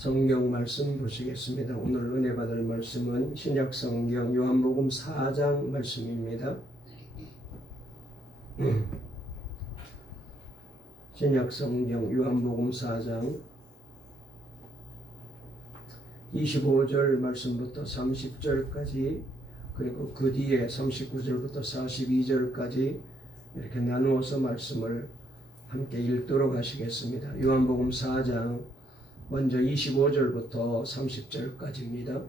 성경 말씀 보시겠습니다. 오늘 은혜 받을 말씀은 신약 성경 요한복음 4장 말씀입니다. 신약 성경 요한복음 4장 25절 말씀부터 30절까지 그리고 그 뒤에 39절부터 42절까지 이렇게 나누어서 말씀을 함께 읽도록 하시겠습니다. 요한복음 4장 먼저 25절부터 30절까지입니다.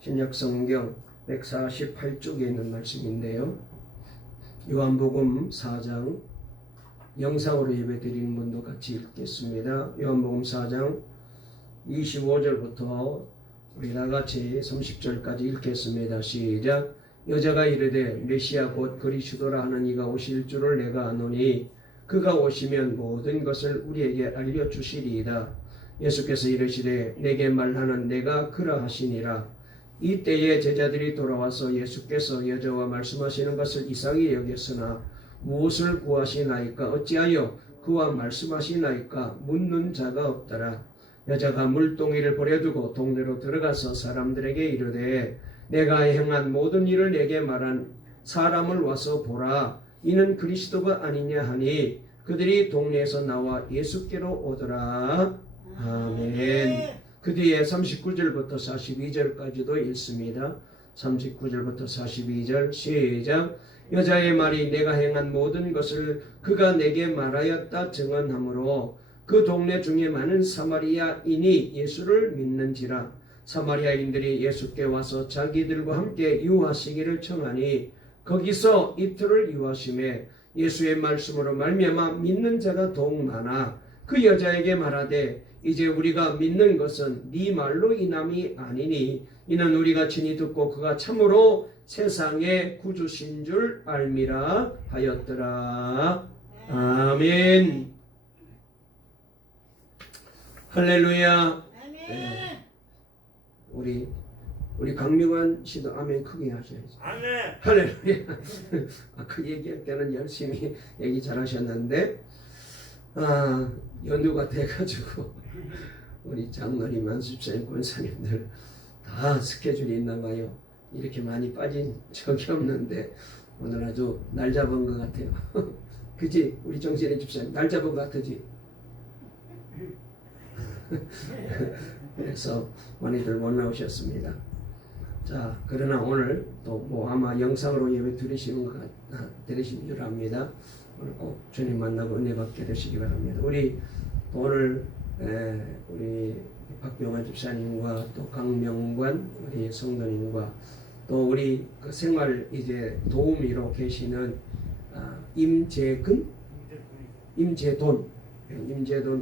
신약성경 148쪽에 있는 말씀인데요. 요한복음 4장 영상으로 예배드리는 분도 같이 읽겠습니다. 요한복음 4장 25절부터 우리 다같이 30절까지 읽겠습니다. 시작. 여자가 이르되 메시아 곧 그리스도라 하는 이가 오실 줄을 내가 아노니 그가 오시면 모든 것을 우리에게 알려주시리이다. 예수께서 이르시되 내게 말하는 내가 그라 하시니라. 이때에 제자들이 돌아와서 예수께서 여자와 말씀하시는 것을 이상히 여겼으나 무엇을 구하시나이까 어찌하여 그와 말씀하시나이까 묻는 자가 없더라. 여자가 물동이를 버려두고 동네로 들어가서 사람들에게 이르되 내가 행한 모든 일을 내게 말한 사람을 와서 보라. 이는 그리스도가 아니냐 하니 그들이 동네에서 나와 예수께로 오더라. 아멘. 그 뒤에 39절부터 42절까지도 읽습니다. 39절부터 42절 시작. 여자의 말이 내가 행한 모든 것을 그가 내게 말하였다 증언하므로 그 동네 중에 많은 사마리아인이 예수를 믿는지라. 사마리아인들이 예수께 와서 자기들과 함께 유하시기를 청하니 거기서 이틀을 유하심에 예수의 말씀으로 말미암아 믿는 자가 더욱 많아 그 여자에게 말하되 이제 우리가 믿는 것은 네 말로 인함이 아니니 이는 우리가 친히 듣고 그가 참으로 세상의 구주신 줄 알미라 하였더라. 아멘. 할렐루야. 네. 우리 강명환 씨도 아멘 크게 하셔야죠. 아멘. 할렐루야. 그 얘기할 때는 열심히 얘기 잘하셨는데 연휴가 돼가지고 우리 장로님, 안수집사님, 권사님들 다 스케줄이 있나 봐요. 이렇게 많이 빠진 적이 없는데 오늘 아주 날 잡은 것 같아요. 그지? 우리 정신의 집사님 날 잡은 것 같으지? 그래서 많이들 못 나오셨습니다. 자, 그러나 오늘 또 뭐 아마 영상으로 예배 드리시는 줄 압니다. 오늘 꼭 주님 만나고 은혜 받게 되시기 바랍니다. 우리 오늘 우리 박병환 집사님과 또 강명관 우리 성도님과 또 우리 그 생활 이제 도우미로 계시는 임재돈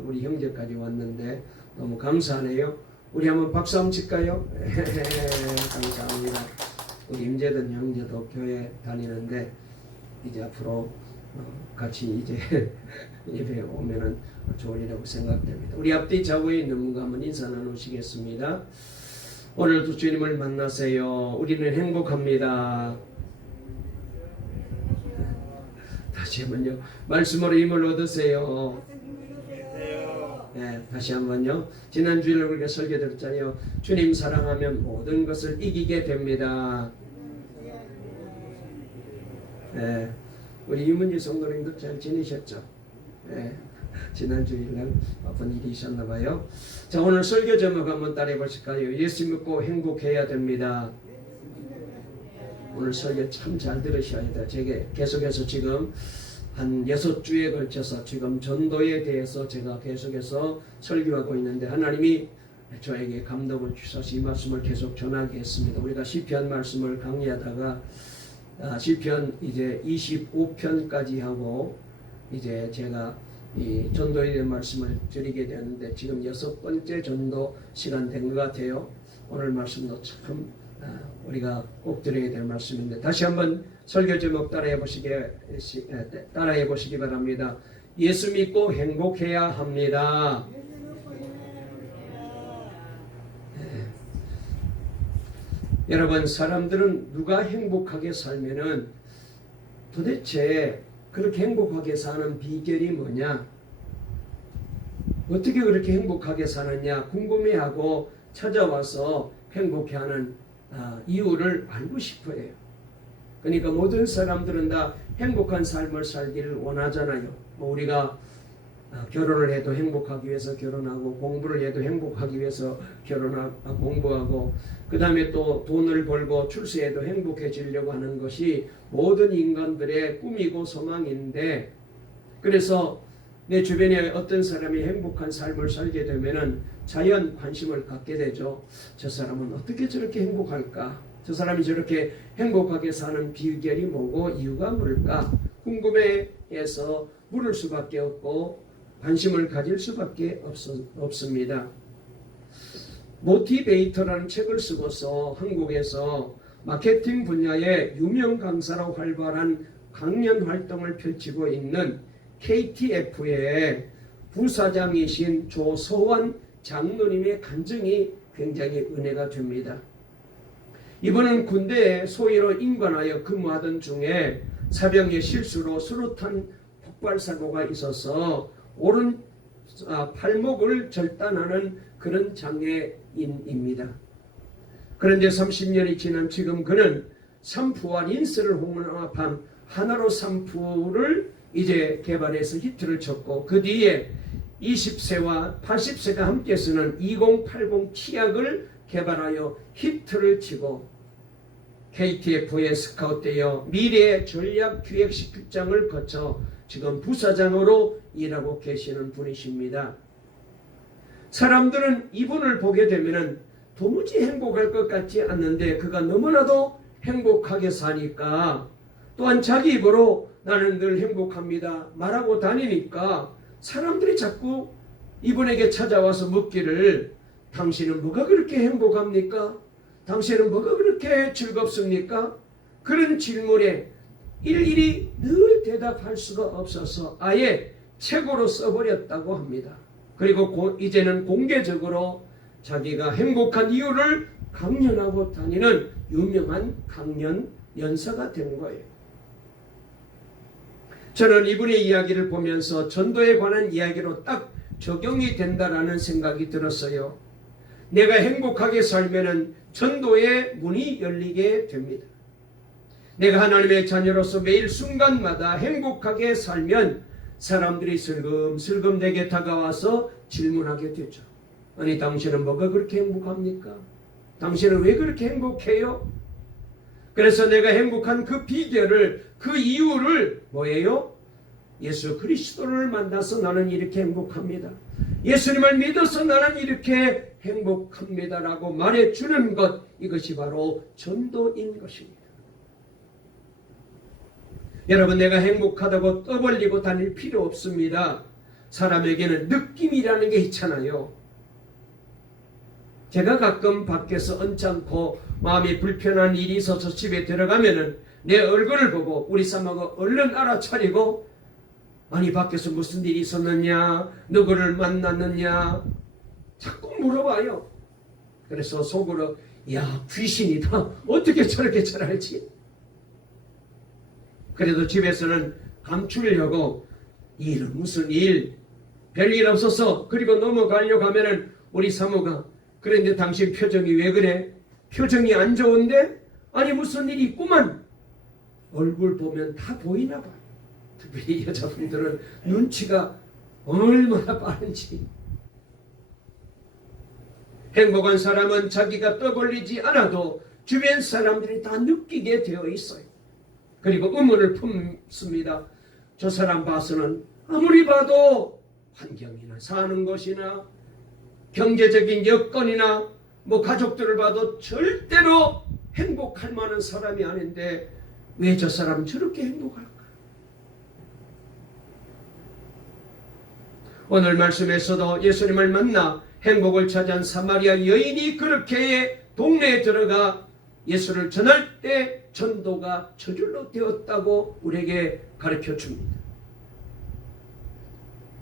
우리 형제까지 왔는데 너무 감사하네요. 우리 한번 박수 한번 칠까요? 감사합니다. 우리 임재돈 형제도 교회 다니는데 이제 앞으로 같이 이제 예배 오면은 좋으리라고 생각됩니다. 우리 앞뒤 좌우에 있는 분과 한번 인사 나누시겠습니다. 오늘도 주님을 만나세요. 우리는 행복합니다. 다시 한번요. 말씀으로 힘을 얻으세요. 네, 다시 한번요. 지난 주일에 우리가 설교 들었잖아요. 주님 사랑하면 모든 것을 이기게 됩니다. 네, 우리 이문지 성도님도 잘 지내셨죠? 네, 지난 주일날 어떤 일이 있었나 봐요. 자, 오늘 설교 제목 한번 따라해 보실까요? 예수 믿고 행복해야 됩니다. 오늘 설교 참 잘 들으셔야 돼요. 제가 계속해서 지금 한 6주에 걸쳐서 지금 전도에 대해서 제가 계속해서 설교하고 있는데 하나님이 저에게 감동을 주셔서 이 말씀을 계속 전하게 했습니다. 우리가 시편 말씀을 강의하다가 시편 이제 25편까지 하고 이제 제가 이 전도에 대한 말씀을 드리게 되었는데 지금 6번째 전도 시간 된 것 같아요. 오늘 말씀도 참 우리가 꼭 드려야 될 말씀인데 다시 한번 설교 제목 따라해 보시기 바랍니다. 예수 믿고 행복해야 합니다. 네. 여러분, 사람들은 누가 행복하게 살면은 도대체 그렇게 행복하게 사는 비결이 뭐냐? 어떻게 그렇게 행복하게 사느냐 궁금해하고 찾아와서 행복해하는 이유를 알고 싶어해요. 그러니까 모든 사람들은 다 행복한 삶을 살기를 원하잖아요. 우리가 결혼을 해도 행복하기 위해서 결혼하고, 공부를 해도 행복하기 위해서 공부하고, 그 다음에 또 돈을 벌고 출세해도 행복해지려고 하는 것이 모든 인간들의 꿈이고 소망인데, 그래서 내 주변에 어떤 사람이 행복한 삶을 살게 되면은 자연 관심을 갖게 되죠. 저 사람은 어떻게 저렇게 행복할까? 저 사람이 저렇게 행복하게 사는 비결이 뭐고 이유가 뭘까? 궁금해해서 물을 수밖에 없고 관심을 가질 수밖에 없습니다. 모티베이터라는 책을 쓰고서 한국에서 마케팅 분야의 유명 강사로 활발한 강연 활동을 펼치고 있는 KTF의 부사장이신 조서원 장로님의 간증이 굉장히 은혜가 됩니다. 이분은 군대에 소위로 임관하여 근무하던 중에 사병의 실수로 수류탄 폭발 사고가 있어서 오른 팔목을 절단하는 그런 장애인입니다. 그런데 30년이 지난 지금 그는 샴푸와 린스를 혼합한 하나로 샴푸를 이제 개발해서 히트를 쳤고, 그 뒤에 20세와 80세가 함께 쓰는 2080 치약을 개발하여 히트를 치고 KTF에 스카웃되어 미래의 전략기획실장을 거쳐 지금 부사장으로 일하고 계시는 분이십니다. 사람들은 이분을 보게 되면 도무지 행복할 것 같지 않는데 그가 너무나도 행복하게 사니까, 또한 자기 입으로 나는 늘 행복합니다 말하고 다니니까 사람들이 자꾸 이분에게 찾아와서 묻기를, 당신은 뭐가 그렇게 행복합니까? 당신은 뭐가 그렇게 즐겁습니까? 그런 질문에 일일이 늘 대답할 수가 없어서 아예 책으로 써버렸다고 합니다. 그리고 이제는 공개적으로 자기가 행복한 이유를 강연하고 다니는 유명한 강연 연사가 된 거예요. 저는 이분의 이야기를 보면서 전도에 관한 이야기로 딱 적용이 된다라는 생각이 들었어요. 내가 행복하게 살면은 전도의 문이 열리게 됩니다. 내가 하나님의 자녀로서 매일 순간마다 행복하게 살면 사람들이 슬금슬금 내게 다가와서 질문하게 되죠. 아니, 당신은 뭐가 그렇게 행복합니까? 당신은 왜 그렇게 행복해요? 그래서 내가 행복한 그 비결을, 그 이유를 뭐예요? 예수 그리스도를 만나서 나는 이렇게 행복합니다. 예수님을 믿어서 나는 이렇게 행복합니다라고 말해주는 것, 이것이 바로 전도인 것입니다. 여러분, 내가 행복하다고 떠벌리고 다닐 필요 없습니다. 사람에게는 느낌이라는 게 있잖아요. 제가 가끔 밖에서 언짢고 마음이 불편한 일이 있어서 집에 들어가면은 내 얼굴을 보고 우리 사모가 얼른 알아차리고, 아니 밖에서 무슨 일이 있었느냐, 누구를 만났느냐 자꾸 물어봐요. 그래서 속으로 야, 귀신이다, 어떻게 저렇게 잘 알지? 그래도 집에서는 감추려고 일은 무슨 일, 별일 없어서 그리고 넘어가려고 하면은 우리 사모가, 그런데 당신 표정이 왜 그래? 표정이 안 좋은데? 아니 무슨 일이 있구만. 얼굴 보면 다 보이나 봐요. 특별히 여자분들은 눈치가 얼마나 빠른지. 행복한 사람은 자기가 떠벌리지 않아도 주변 사람들이 다 느끼게 되어 있어요. 그리고 의문을 품습니다. 저 사람 봐서는 아무리 봐도 환경이나 사는 것이나 경제적인 여건이나 가족들을 봐도 절대로 행복할 만한 사람이 아닌데 왜 저 사람은 저렇게 행복할까? 오늘 말씀에서도 예수님을 만나 행복을 찾은 사마리아 여인이 그렇게 동네에 들어가 예수를 전할 때 전도가 저절로 되었다고 우리에게 가르쳐 줍니다.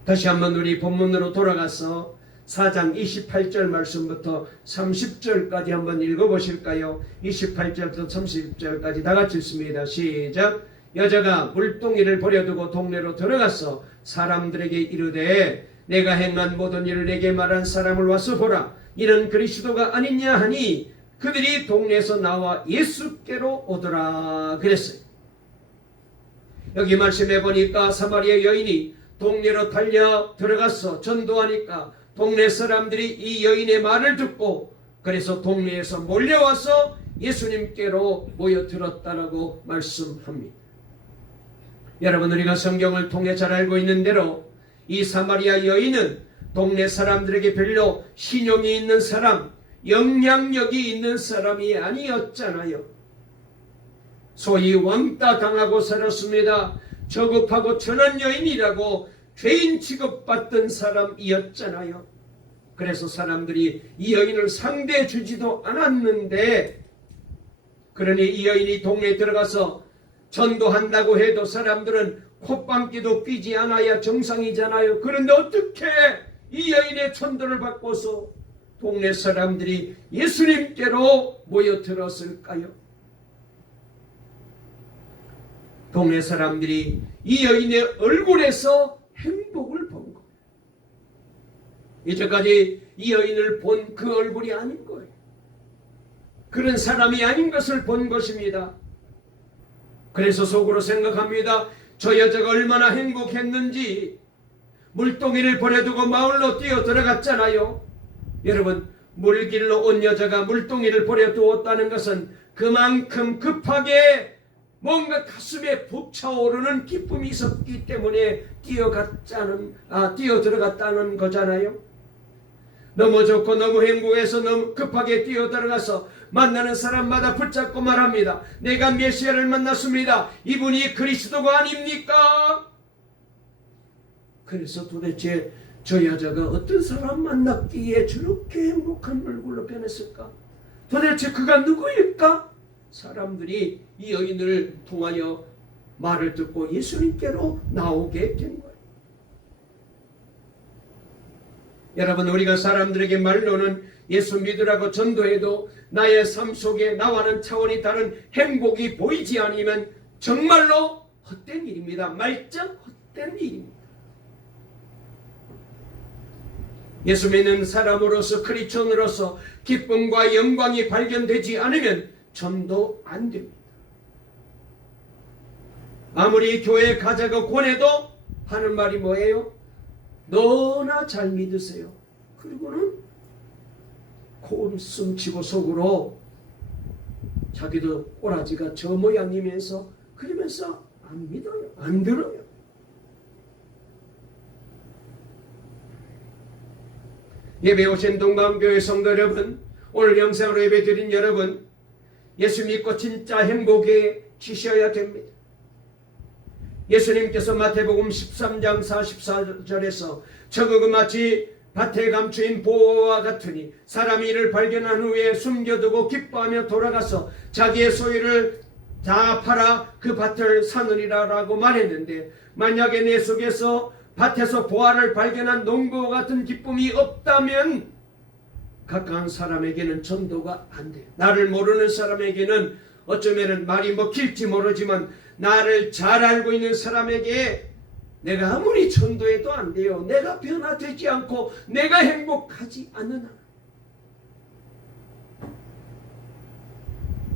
다시 한번 우리 본문으로 돌아가서 4장 28절 말씀부터 30절까지 한번 읽어보실까요? 28절부터 30절까지 다 같이 읽습니다. 시작. 여자가 물동이를 버려두고 동네로 들어가서 사람들에게 이르되 내가 행한 모든 일을 내게 말한 사람을 와서 보라. 이는 그리스도가 아니냐 하니 그들이 동네에서 나와 예수께로 오더라 그랬어요. 여기 말씀해 보니까 사마리아 여인이 동네로 달려 들어가서 전도하니까 동네 사람들이 이 여인의 말을 듣고 그래서 동네에서 몰려와서 예수님께로 모여들었다라고 말씀합니다. 여러분, 우리가 성경을 통해 잘 알고 있는 대로 이 사마리아 여인은 동네 사람들에게 별로 신용이 있는 사람, 영향력이 있는 사람이 아니었잖아요. 소위 왕따 당하고 살았습니다. 저급하고 천한 여인이라고 죄인 취급받던 사람이었잖아요. 그래서 사람들이 이 여인을 상대해 주지도 않았는데, 그러니 이 여인이 동네에 들어가서 전도한다고 해도 사람들은 콧방귀도 뀌지 않아야 정상이잖아요. 그런데 어떻게 이 여인의 전도를 받고서 동네 사람들이 예수님께로 모여들었을까요? 동네 사람들이 이 여인의 얼굴에서 행복을 본 거예요. 이제까지 이 여인을 본 그 얼굴이 아닌 거예요. 그런 사람이 아닌 것을 본 것입니다. 그래서 속으로 생각합니다. 저 여자가 얼마나 행복했는지. 물동이를 버려두고 마을로 뛰어 들어갔잖아요. 여러분, 물길로 온 여자가 물동이를 버려두었다는 것은 그만큼 급하게 뭔가 가슴에 벅차오르는 기쁨이 있었기 때문에 뛰어 들어갔다는 거잖아요. 너무 좋고 너무 행복해서 너무 급하게 뛰어 들어가서 만나는 사람마다 붙잡고 말합니다. 내가 메시아를 만났습니다. 이분이 그리스도가 아닙니까? 그래서 도대체 저 여자가 어떤 사람 만났기에 저렇게 행복한 얼굴로 변했을까? 도대체 그가 누구일까? 사람들이 이 여인을 통하여 말을 듣고 예수님께로 나오게 된 거예요. 여러분, 우리가 사람들에게 말로는 예수 믿으라고 전도해도 나의 삶 속에 나와는 차원이 다른 행복이 보이지 않으면 정말로 헛된 일입니다. 말짱 헛된 일입니다. 예수 믿는 사람으로서, 크리스천으로서 기쁨과 영광이 발견되지 않으면 전도 안 됩니다. 아무리 교회에 가자고 권해도 하는 말이 뭐예요? 너나 잘 믿으세요. 그리고는 코웃음 치고 속으로 자기도 꼬라지가 저 모양이면서 그러면서 안 믿어요. 안 들어요. 예배 오신 동방교회 성도 여러분, 오늘 영상으로 예배 드린 여러분, 예수 믿고 진짜 행복에 지셔야 됩니다. 예수님께서 마태복음 13장 44절에서 저그 마치 밭에 감추인 보화와 같으니 사람이 이를 발견한 후에 숨겨두고 기뻐하며 돌아가서 자기의 소유를 다 팔아 그 밭을 사느니라 라고 말했는데, 만약에 내 속에서 밭에서 보화를 발견한 농부와 같은 기쁨이 없다면 가까운 사람에게는 전도가 안 돼요. 나를 모르는 사람에게는 어쩌면 말이 먹힐지 모르지만 나를 잘 알고 있는 사람에게 내가 아무리 전도해도 안 돼요. 내가 변화되지 않고 내가 행복하지 않는 한.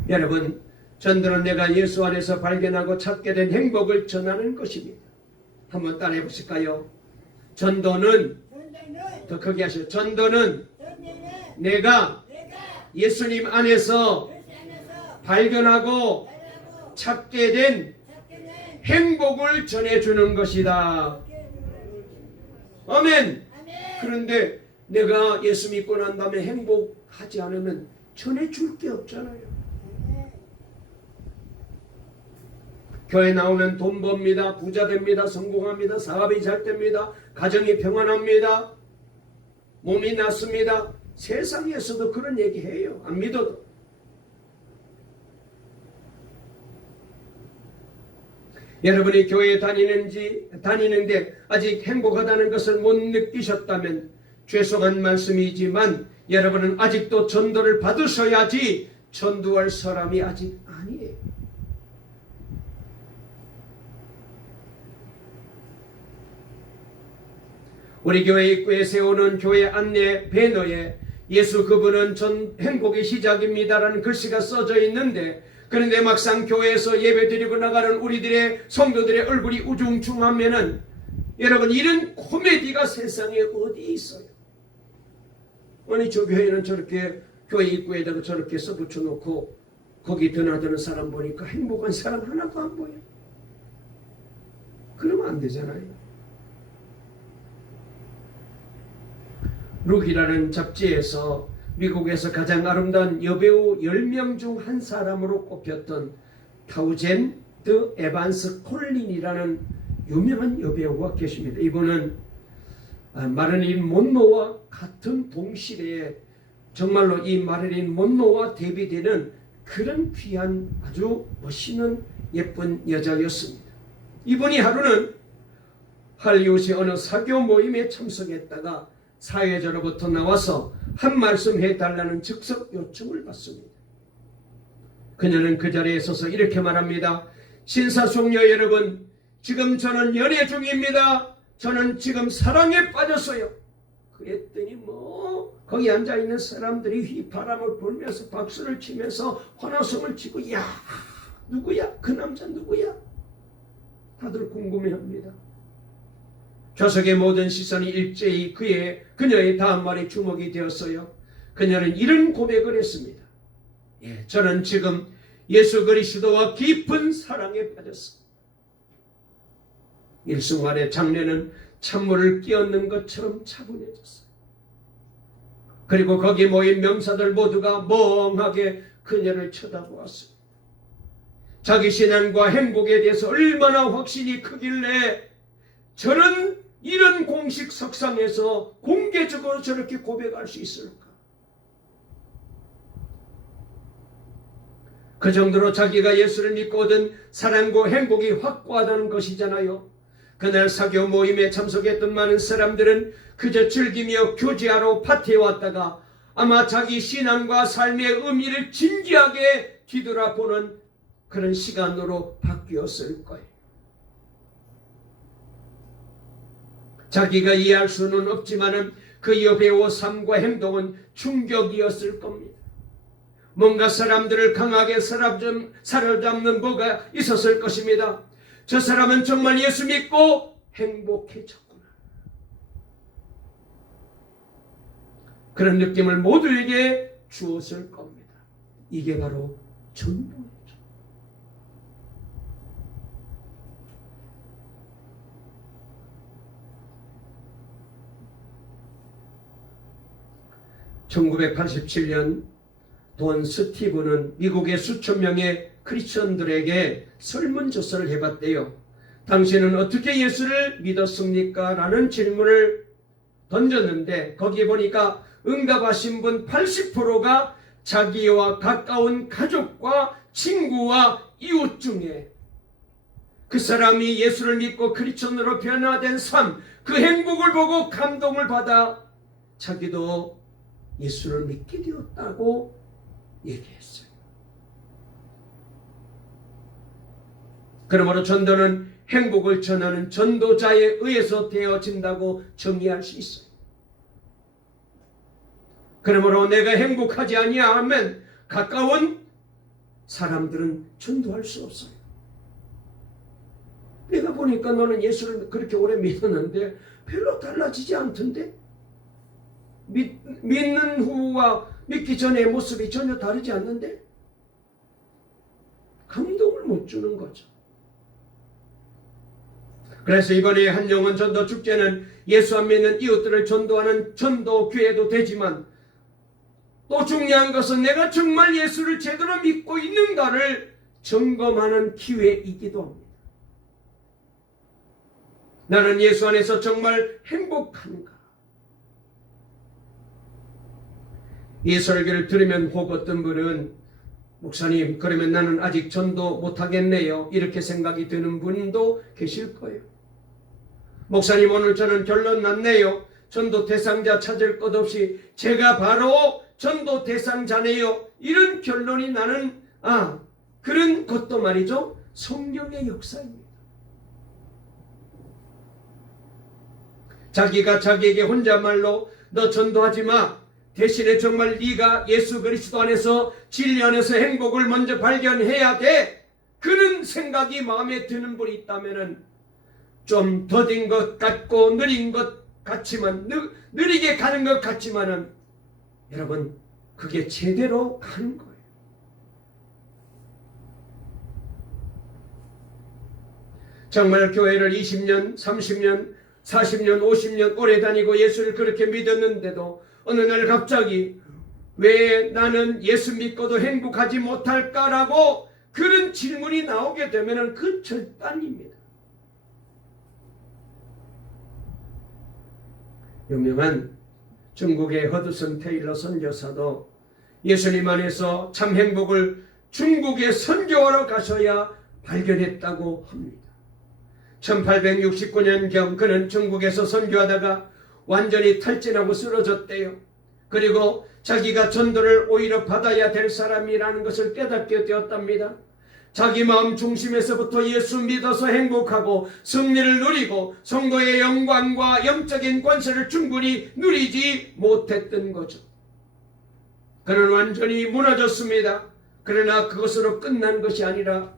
여러분, 전도는 내가 예수 안에서 발견하고 찾게 된 행복을 전하는 것입니다. 한번 따라해 보실까요? 전도는 더 크게 하시죠. 전도는 내가 예수님 안에서 발견하고 찾게 된 행복을 전해주는 것이다. 아멘. 그런데 내가 예수 믿고 난 다음에 행복하지 않으면 전해줄 게 없잖아요. 교회 나오면 돈 법니다. 부자 됩니다. 성공합니다. 사업이 잘 됩니다. 가정이 평안합니다. 몸이 낫습니다. 세상에서도 그런 얘기해요. 안 믿어도. 여러분이 교회에 다니는데 아직 행복하다는 것을 못 느끼셨다면 죄송한 말씀이지만 여러분은 아직도 전도를 받으셔야지 전도할 사람이 아직 아니에요. 우리 교회 입구에 세우는 교회 안내 배너에 예수 그분은 전 행복의 시작입니다라는 글씨가 써져 있는데, 그런데 막상 교회에서 예배 드리고 나가는 우리들의 성도들의 얼굴이 우중충하면은 여러분, 이런 코미디가 세상에 어디 있어요? 아니, 저 교회는 저렇게 교회 입구에다가 저렇게 써붙여놓고 거기 드나드는 사람 보니까 행복한 사람 하나도 안 보여요. 그러면 안 되잖아요. 룩이라는 잡지에서 미국에서 가장 아름다운 여배우 10명 중 한 사람으로 꼽혔던 타우젠드 에반스 콜린이라는 유명한 여배우가 계십니다. 이분은 마릴린 monroe와 같은 동시대에 정말로 이 마릴린 monroe와 대비되는 그런 귀한 아주 멋있는 예쁜 여자였습니다. 이분이 하루는 할리우드의 어느 사교 모임에 참석했다가 사회자로부터 나와서 한 말씀 해달라는 즉석 요청을 받습니다. 그녀는 그 자리에 서서 이렇게 말합니다. 신사숙녀 여러분, 지금 저는 연애 중입니다. 저는 지금 사랑에 빠졌어요. 그랬더니 거기 앉아있는 사람들이 휘바람을 불면서 박수를 치면서 환호성을 치고, 야, 누구야? 그 남자 누구야? 다들 궁금해합니다. 좌석의 모든 시선이 일제히 그녀의 다음 말에 주목이 되었어요. 그녀는 이런 고백을 했습니다. 예, 저는 지금 예수 그리스도와 깊은 사랑에 빠졌습니다. 일순간에 장례는 찬물을 끼얹는 것처럼 차분해졌어요. 그리고 거기 모인 명사들 모두가 멍하게 그녀를 쳐다보았어요. 자기 신앙과 행복에 대해서 얼마나 확신이 크길래 저는 이런 공식 석상에서 공개적으로 저렇게 고백할 수 있을까? 그 정도로 자기가 예수를 믿고 얻은 사랑과 행복이 확고하다는 것이잖아요. 그날 사교 모임에 참석했던 많은 사람들은 그저 즐기며 교제하러 파티에 왔다가 아마 자기 신앙과 삶의 의미를 진지하게 뒤돌아보는 그런 시간으로 바뀌었을 거예요. 자기가 이해할 수는 없지만은 그 여배우의 삶과 행동은 충격이었을 겁니다. 뭔가 사람들을 강하게 사로잡는 뭐가 있었을 것입니다. 저 사람은 정말 예수 믿고 행복해졌구나. 그런 느낌을 모두에게 주었을 겁니다. 이게 바로 전도예요. 1987년 돈 스티브는 미국의 수천 명의 크리스천들에게 설문조사를 해봤대요. 당신은 어떻게 예수를 믿었습니까? 라는 질문을 던졌는데 거기에 보니까 응답하신 분 80%가 자기와 가까운 가족과 친구와 이웃 중에 그 사람이 예수를 믿고 크리스천으로 변화된 삶, 그 행복을 보고 감동을 받아 자기도 예수를 믿게 되었다고 얘기했어요. 그러므로 전도는 행복을 전하는 전도자에 의해서 되어진다고 정의할 수 있어요. 그러므로 내가 행복하지 아니하면 가까운 사람들은 전도할 수 없어요. 내가 보니까 너는 예수를 그렇게 오래 믿었는데 별로 달라지지 않던데? 믿는 후와 믿기 전의 모습이 전혀 다르지 않는데? 감동을 못 주는 거죠. 그래서 이번에 한영원 전도 축제는 예수 안 믿는 이웃들을 전도하는 전도교회도 되지만 또 중요한 것은 내가 정말 예수를 제대로 믿고 있는가를 점검하는 기회이기도 합니다. 나는 예수 안에서 정말 행복한가? 이 설교를 들으면 혹 어떤 분은 목사님, 그러면 나는 아직 전도 못하겠네요, 이렇게 생각이 드는 분도 계실 거예요. 목사님, 오늘 저는 결론 났네요. 전도 대상자 찾을 것 없이 제가 바로 전도 대상자네요. 이런 결론이 나는 그런 것도 말이죠, 성령의 역사입니다. 자기가 자기에게 혼자말로 너 전도하지 마. 대신에 정말 네가 예수 그리스도 안에서 진리 안에서 행복을 먼저 발견해야 돼. 그런 생각이 마음에 드는 분이 있다면 좀 더딘 것 같고 느린 것 같지만 느리게 가는 것 같지만은 여러분 그게 제대로 가는 거예요. 정말 교회를 20년, 30년, 40년, 50년 오래 다니고 예수를 그렇게 믿었는데도 어느 날 갑자기 왜 나는 예수 믿고도 행복하지 못할까라고 그런 질문이 나오게 되면 그 절단입니다. 유명한 중국의 허드슨 테일러 선교사도 예수님 안에서 참 행복을 중국에 선교하러 가셔야 발견했다고 합니다. 1869년경 그는 중국에서 선교하다가 완전히 탈진하고 쓰러졌대요. 그리고 자기가 전도를 오히려 받아야 될 사람이라는 것을 깨닫게 되었답니다. 자기 마음 중심에서부터 예수 믿어서 행복하고 승리를 누리고 성도의 영광과 영적인 권세를 충분히 누리지 못했던 거죠. 그는 완전히 무너졌습니다. 그러나 그것으로 끝난 것이 아니라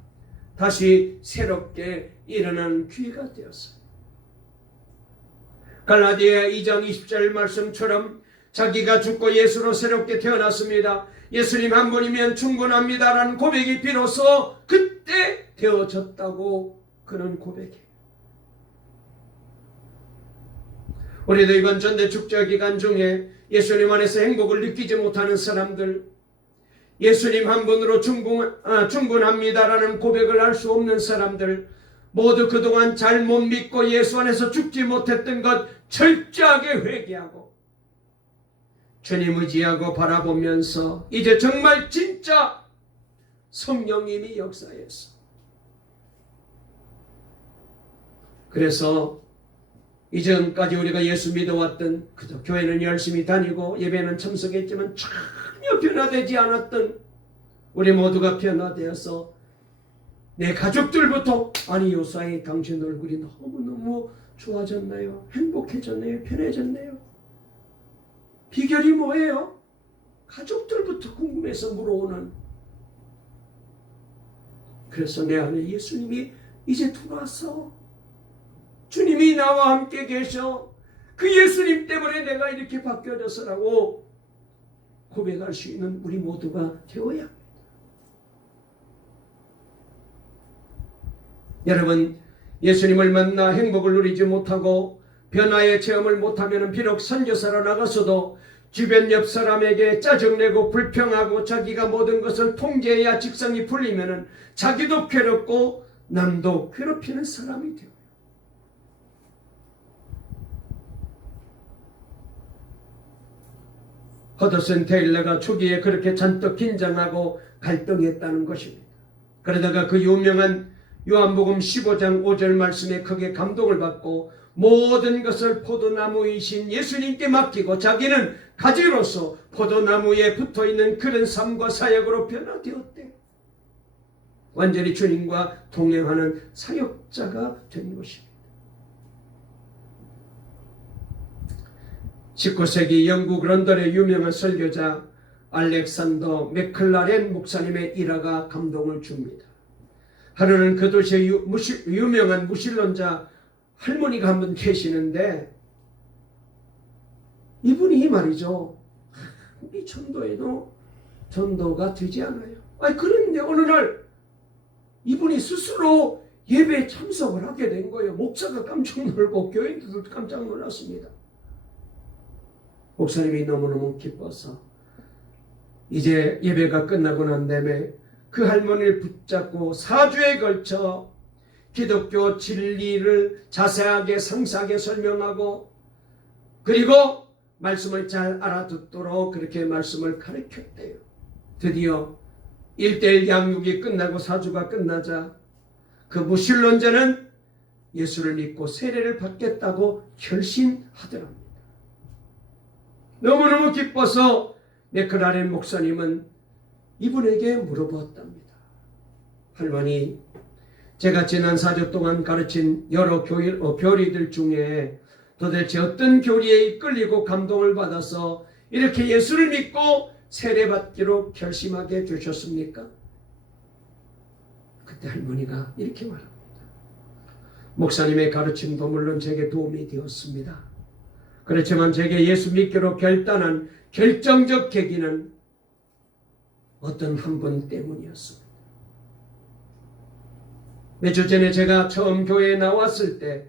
다시 새롭게 일어난 기회가 되었어요. 갈라디아 2장 20절 말씀처럼 자기가 죽고 예수로 새롭게 태어났습니다. 예수님 한 분이면 충분합니다라는 고백이 비로소 그때 되어졌다고 그는 고백해요. 우리도 이번 전대 축제 기간 중에 예수님 안에서 행복을 느끼지 못하는 사람들, 예수님 한 분으로 충분합니다라는 고백을 할 수 없는 사람들, 모두 그동안 잘 못 믿고 예수 안에서 죽지 못했던 것 철저하게 회개하고 주님 의지하고 바라보면서 이제 정말 진짜 성령님이 역사했어. 그래서 이전까지 우리가 예수 믿어왔던 그저 교회는 열심히 다니고 예배는 참석했지만 전혀 변화되지 않았던 우리 모두가 변화되어서 내 가족들부터 아니 요사이 당신 얼굴이 너무너무 좋아졌나요? 행복해졌나요? 편해졌나요? 비결이 뭐예요? 가족들부터 궁금해서 물어오는. 그래서 내 안에 예수님이 이제 들어왔어. 주님이 나와 함께 계셔. 그 예수님 때문에 내가 이렇게 바뀌어졌어라고 고백할 수 있는 우리 모두가 되어야 합니다. 여러분, 예수님을 만나 행복을 누리지 못하고 변화의 체험을 못하면 비록 선교사로 나가서도 주변 옆 사람에게 짜증내고 불평하고 자기가 모든 것을 통제해야 직성이 풀리면 자기도 괴롭고 남도 괴롭히는 사람이 돼요. 허드슨 테일러가 초기에 그렇게 잔뜩 긴장하고 갈등했다는 것입니다. 그러다가 그 유명한 요한복음 15장 5절 말씀에 크게 감동을 받고 모든 것을 포도나무이신 예수님께 맡기고 자기는 가지로서 포도나무에 붙어있는 그런 삶과 사역으로 변화되었대. 완전히 주님과 동행하는 사역자가 된 것입니다. 19세기 영국 런던의 유명한 설교자 알렉산더 맥클라렌 목사님의 일화가 감동을 줍니다. 하루는 그 도시의 유명한 무신론자 할머니가 한 분 계시는데 이분이 말이죠. 우리 전도에도 전도가 되지 않아요. 그런데 어느 날 이분이 스스로 예배에 참석을 하게 된 거예요. 목사가 깜짝 놀고 교인들도 깜짝 놀랐습니다. 목사님이 너무너무 기뻐서 이제 예배가 끝나고 난 다음에 그 할머니를 붙잡고 4주에 걸쳐 기독교 진리를 자세하게 상세하게 설명하고 그리고 말씀을 잘 알아듣도록 그렇게 말씀을 가르쳤대요. 드디어 1:1 양육이 끝나고 4주가 끝나자 그 무신론자는 예수를 믿고 세례를 받겠다고 결심하더랍니다. 너무너무 기뻐서 맥클라렌 목사님은 이분에게 물어보았답니다. 할머니, 제가 지난 4주 동안 가르친 여러 교리들 중에 도대체 어떤 교리에 이끌리고 감동을 받아서 이렇게 예수를 믿고 세례받기로 결심하게 되셨습니까? 그때 할머니가 이렇게 말합니다. 목사님의 가르침도 물론 제게 도움이 되었습니다. 그렇지만 제게 예수 믿기로 결단한 결정적 계기는 어떤 한 분 때문이었습니다. 몇 주 전에 제가 처음 교회에 나왔을 때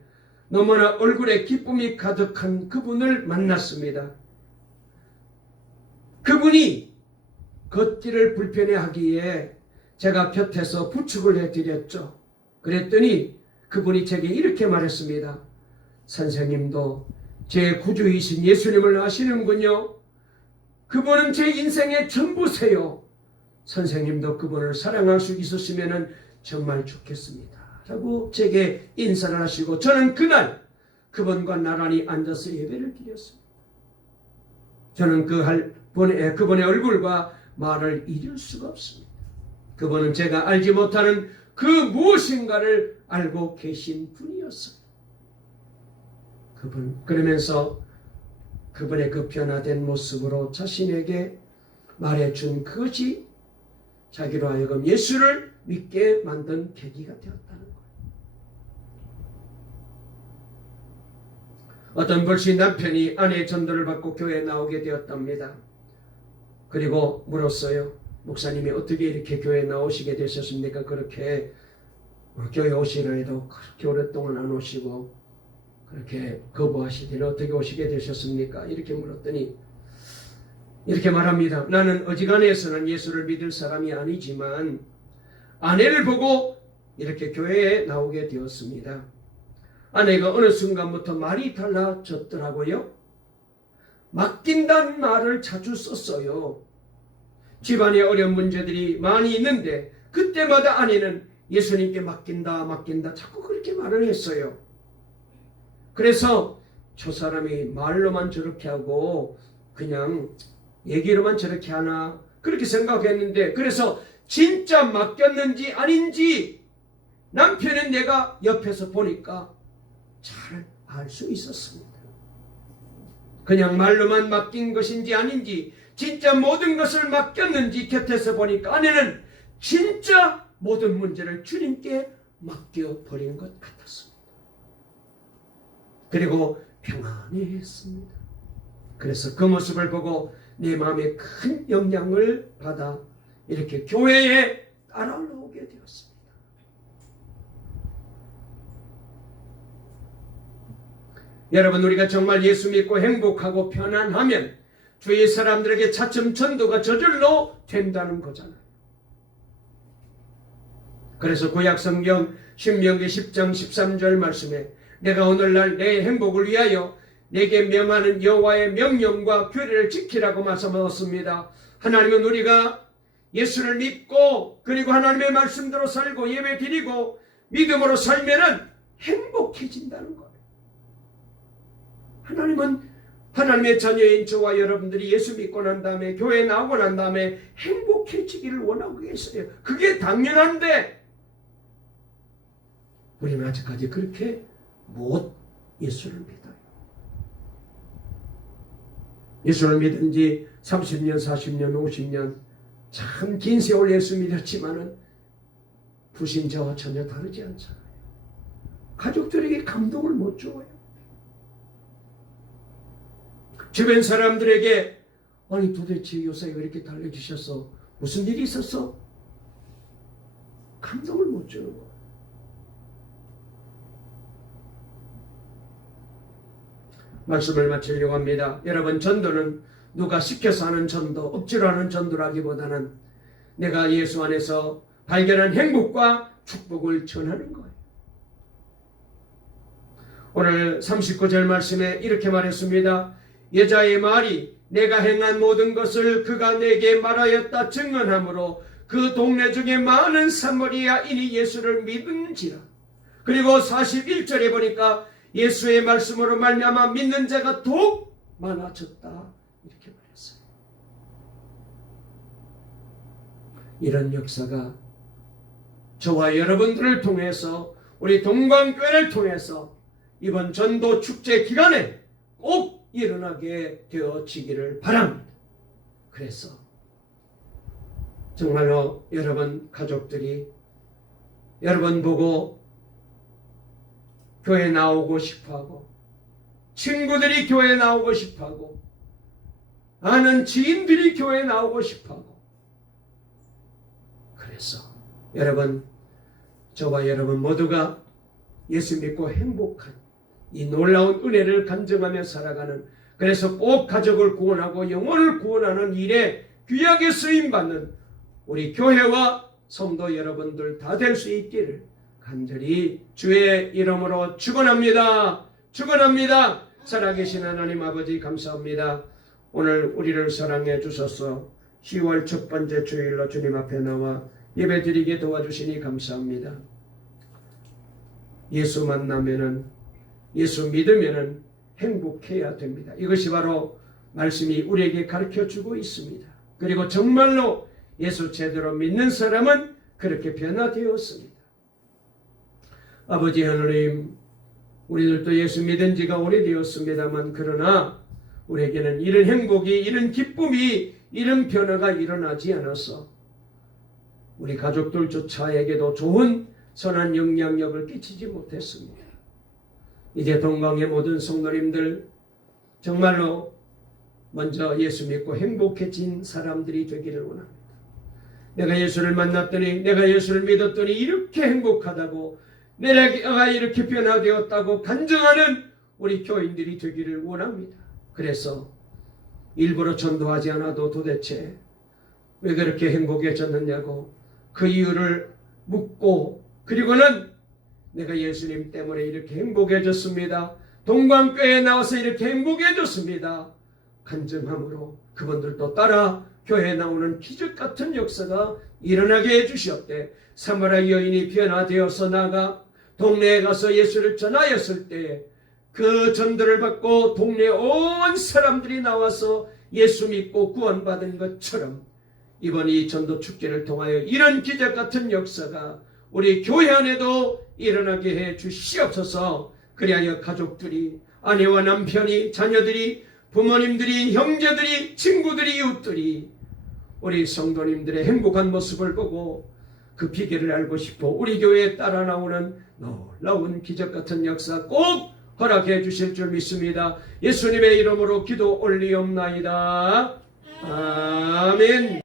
너무나 얼굴에 기쁨이 가득한 그분을 만났습니다. 그분이 걷기를 불편해하기에 제가 곁에서 부축을 해드렸죠. 그랬더니 그분이 제게 이렇게 말했습니다. 선생님도 제 구주이신 예수님을 아시는군요. 그분은 제 인생의 전부세요. 선생님도 그분을 사랑할 수 있으시면 정말 좋겠습니다. 라고 제게 인사를 하시고 저는 그날 그분과 나란히 앉아서 예배를 드렸습니다. 저는 그분의 얼굴과 말을 잊을 수가 없습니다. 그분은 제가 알지 못하는 그 무엇인가를 알고 계신 분이었어요. 그러면서 그분의 그 변화된 모습으로 자신에게 말해준 그것이 자기로 하여금 예수를 믿게 만든 계기가 되었다는 거예요. 어떤 불신 남편이 아내의 전도를 받고 교회에 나오게 되었답니다. 그리고 물었어요. 목사님이 어떻게 이렇게 교회에 나오시게 되셨습니까? 그렇게 교회 오시려 해도 그렇게 오랫동안 안 오시고 그렇게 거부하시더니 어떻게 오시게 되셨습니까? 이렇게 물었더니 이렇게 말합니다. 나는 어지간해서는 예수를 믿을 사람이 아니지만 아내를 보고 이렇게 교회에 나오게 되었습니다. 아내가 어느 순간부터 말이 달라졌더라고요. 맡긴다는 말을 자주 썼어요. 집안에 어려운 문제들이 많이 있는데 그때마다 아내는 예수님께 맡긴다 자꾸 그렇게 말을 했어요. 그래서 저 사람이 말로만 저렇게 하고 그냥 얘기로만 저렇게 하나 그렇게 생각했는데 그래서 진짜 맡겼는지 아닌지 남편은 내가 옆에서 보니까 잘 알 수 있었습니다. 그냥 말로만 맡긴 것인지 아닌지 진짜 모든 것을 맡겼는지 곁에서 보니까 아내는 진짜 모든 문제를 주님께 맡겨버린 것 같았습니다. 그리고 평안해했습니다. 그래서 그 모습을 보고 내 마음에 큰 영향을 받아 이렇게 교회에 따라오게 되었습니다. 여러분, 우리가 정말 예수 믿고 행복하고 편안하면 주위 사람들에게 차츰 전도가 저절로 된다는 거잖아요. 그래서 구약성경 신명기 10장 13절 말씀에 내가 오늘날 내 행복을 위하여 내게 명하는 여호와의 명령과 규례를 지키라고 말씀하셨습니다. 하나님은 우리가 예수를 믿고 그리고 하나님의 말씀대로 살고 예배 드리고 믿음으로 살면은 행복해진다는 거예요. 하나님은 하나님의 자녀인 저와 여러분들이 예수 믿고 난 다음에 교회에 나오고 난 다음에 행복해지기를 원하고 계세요. 그게 당연한데 우리는 아직까지 그렇게 못 예수를 믿어요. 예수를 믿은 지 30년, 40년, 50년 참 긴 세월 예수 믿었지만은 불신자와 전혀 다르지 않잖아요. 가족들에게 감동을 못 줘요. 주변 사람들에게 아니 도대체 요새 왜 이렇게 달래주셔서 무슨 일이 있었어? 감동을 못 주는 거예요. 말씀을 마치려고 합니다. 여러분, 전도는 누가 시켜서 하는 전도, 억지로 하는 전도라기보다는 내가 예수 안에서 발견한 행복과 축복을 전하는 거예요. 오늘 39절 말씀에 이렇게 말했습니다. 여자의 말이 내가 행한 모든 것을 그가 내게 말하였다 증언하므로 그 동네 중에 많은 사마리아인이 예수를 믿은지라. 그리고 41절에 보니까 예수의 말씀으로 말미암아 믿는 자가 더욱 많아졌다 이렇게 말했어요. 이런 역사가 저와 여러분들을 통해서 우리 동광교회를 통해서 이번 전도 축제 기간에 꼭 일어나게 되어지기를 바랍니다. 그래서 정말로 여러분 가족들이 여러분 보고 교회 나오고 싶어하고, 친구들이 교회 나오고 싶어하고, 아는 지인들이 교회 나오고 싶어하고, 그래서 여러분, 저와 여러분 모두가 예수 믿고 행복한 이 놀라운 은혜를 간증하며 살아가는, 그래서 꼭 가족을 구원하고 영혼을 구원하는 일에 귀하게 쓰임받는 우리 교회와 성도 여러분들 다 될 수 있기를 간절히 주의 이름으로 축원합니다. 축원합니다. 살아계신 하나님 아버지 감사합니다. 오늘 우리를 사랑해 주셔서 10월 첫 번째 주일로 주님 앞에 나와 예배드리게 도와주시니 감사합니다. 예수 만나면은, 예수 믿으면은 행복해야 됩니다. 이것이 바로 말씀이 우리에게 가르쳐주고 있습니다. 그리고 정말로 예수 제대로 믿는 사람은 그렇게 변화되었습니다. 아버지 하나님, 우리들도 예수 믿은 지가 오래되었습니다만, 그러나 우리에게는 이런 행복이, 이런 기쁨이, 이런 변화가 일어나지 않아서 우리 가족들조차에게도 좋은 선한 영향력을 끼치지 못했습니다. 이제 동강의 모든 성도님들 정말로 먼저 예수 믿고 행복해진 사람들이 되기를 원합니다. 내가 예수를 만났더니, 내가 예수를 믿었더니 이렇게 행복하다고, 내가 이렇게 변화되었다고 간증하는 우리 교인들이 되기를 원합니다. 그래서 일부러 전도하지 않아도 도대체 왜 그렇게 행복해졌느냐고 그 이유를 묻고, 그리고는 내가 예수님 때문에 이렇게 행복해졌습니다, 동광교회에 나와서 이렇게 행복해졌습니다, 간증함으로 그분들도 따라 교회에 나오는 기적 같은 역사가 일어나게 해주시옵되, 사마리아 여인이 변화되어서 나가 동네에 가서 예수를 전하였을 때 그 전도를 받고 동네 온 사람들이 나와서 예수 믿고 구원받은 것처럼 이번 이 전도 축제를 통하여 이런 기적 같은 역사가 우리 교회 안에도 일어나게 해 주시옵소서. 그리하여 가족들이, 아내와 남편이, 자녀들이, 부모님들이, 형제들이, 친구들이, 이웃들이 우리 성도님들의 행복한 모습을 보고 그 비결을 알고 싶어 우리 교회에 따라 나오는 놀라운 기적 같은 역사 꼭 허락해 주실 줄 믿습니다. 예수님의 이름으로 기도 올리옵나이다. 아멘.